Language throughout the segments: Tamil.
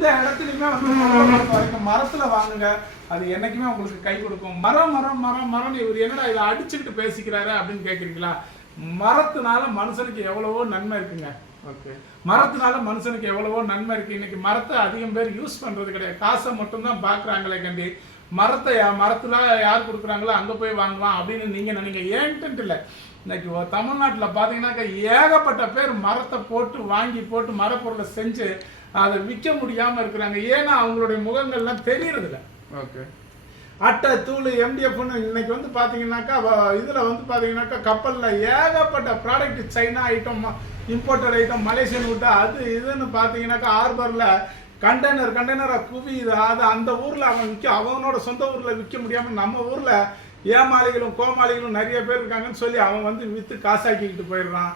எந்த இடத்துலையுமே வந்து மரத்துல வாங்குங்க. அது என்னைக்குமே உங்களுக்கு கை கொடுக்கும். மரம் மரம் மரம் மரம் இவர் என்னடா இதை அடிச்சுக்கிட்டு பேசிக்கிறாரு அப்படின்னு கேக்குறீங்களா? மரத்தினால மனுஷனுக்கு எவ்வளவோ நன்மை இருக்குங்க. ஓகே. மரத்தினால மனுஷனுக்கு எவ்வளவோ நன்மை இருக்கு. இன்னைக்கு மரத்தை அதிகம் பேர் யூஸ் பண்றது கிடையாது. காசை மட்டும்தான் பாக்குறாங்களே கண்டி. மரத்தை மரத்துல யார் கொடுக்குறாங்களோ அங்க போய் வாங்கலாம் அப்படின்னு நீங்க நினைங்க. ஏன்ட்டு இல்லை? இன்னைக்கு தமிழ்நாட்டுல பாத்தீங்கன்னாக்கா ஏகப்பட்ட பேர் மரத்தை போட்டு வாங்கி போட்டு மரப்பொருளை செஞ்சு அதை விற்க முடியாம இருக்கிறாங்க. ஏன்னா அவங்களுடைய முகங்கள்லாம் தெரியறது இல்ல ஓகே. அட்டை தூள் எம்டிஎஃப்னு இன்னைக்கு வந்து பார்த்தீங்கன்னாக்கா இதுல வந்து பார்த்தீங்கன்னாக்கா கப்பல்ல ஏகப்பட்ட product China item imported item Malaysian விட்டா அது இதுன்னு பார்த்தீங்கன்னாக்கா ஹார்பர்ல கண்டெய்னர் கண்டெய்னரை குவியுது அது அந்த ஊர்ல அவன் விற்க அவனோட சொந்த ஊர்ல விற்க முடியாம நம்ம ஊர்ல ஏமாளிகளும் கோமாளிகளும் நிறைய பேர் இருக்காங்கன்னு சொல்லி அவன் வந்து வித்து காசாக்கிக்கிட்டு போயிடுறான்.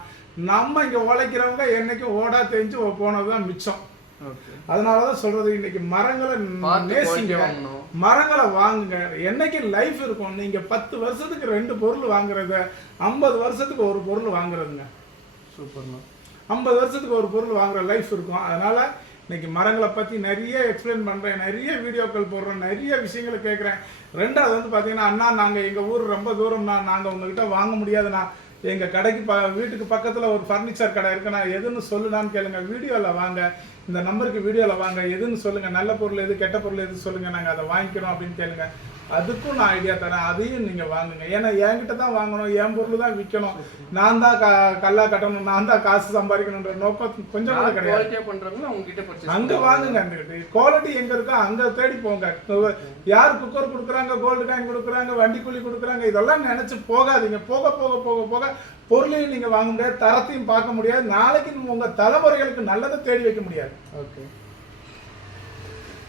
நம்ம இங்க உழைக்கிறவங்க என்னைக்கும் ஓடா தெரிஞ்சு போனதுதான் மிச்சம். ஓகே. அதனால தான் சொல்றது இன்னைக்கு மரங்களை நேசிங்க. மரங்களை வாங்குங்க. என்னைக்கு லைஃப் இருக்கும்? நீங்க பத்து வருஷத்துக்கு ரெண்டு பொருள் வாங்குறத ஐம்பது வருஷத்துக்கு ஒரு பொருள் வாங்குறதுங்க. சூப்பர்ண்ணா ஐம்பது வருஷத்துக்கு ஒரு பொருள் வாங்குற லைஃப் இருக்கும். அதனால இன்னைக்கு மரங்களை பற்றி நிறைய எக்ஸ்பிளைன் பண்ணுறேன் நிறைய வீடியோக்கள் போடுறேன் நிறைய விஷயங்களை கேட்குறேன். ரெண்டாவது வந்து பார்த்தீங்கன்னா அண்ணா நாங்கள் எங்கள் ஊர் ரொம்ப தூரம்னா நாங்கள் உங்ககிட்ட வாங்க முடியாதுண்ணா. எங்க கடைக்கு ப வீட்டுக்கு பக்கத்துல ஒரு ஃபர்னிச்சர் கடை இருக்குண்ணா எதுன்னு சொல்லுனான்னு கேளுங்க. வீடியோல வாங்க. இந்த நம்பருக்கு வீடியோல வாங்க. எதுன்னு சொல்லுங்க. நல்ல பொருள் எது கெட்ட பொருள் எது சொல்லுங்க. நாங்க அதை வாங்கிக்கிறோம் அப்படின்னு கேளுங்க. அதுக்கும் நான் ஐடியா தரேன். அதையும் நீங்க வாங்குங்க. ஏன்னா என்கிட்ட தான் வாங்கணும். என் பொருள் தான் விற்கணும் நான் தான் க கல்லா கட்டணும். நான் தான் காசு சம்பாதிக்கணுன்ற நோக்கம் கொஞ்சம் கூட கிடையாது. அங்க வாங்குங்க அந்த குவாலிட்டி எங்க இருக்கோ அங்க தேடி போங்க. யார் குக்கர் கொடுக்குறாங்க? கோல்டு காயின் கொடுக்குறாங்க? வண்டி கூலி கொடுக்குறாங்க? இதெல்லாம் நினைச்சு போகாதீங்க. போக போக போக போக பொருளையும் நீங்க வாங்க முடியாது தரத்தையும் பார்க்க முடியாது. நாளைக்கு உங்க தலைமுறைகளுக்கு நல்லதை தேடி வைக்க முடியாது. ஓகே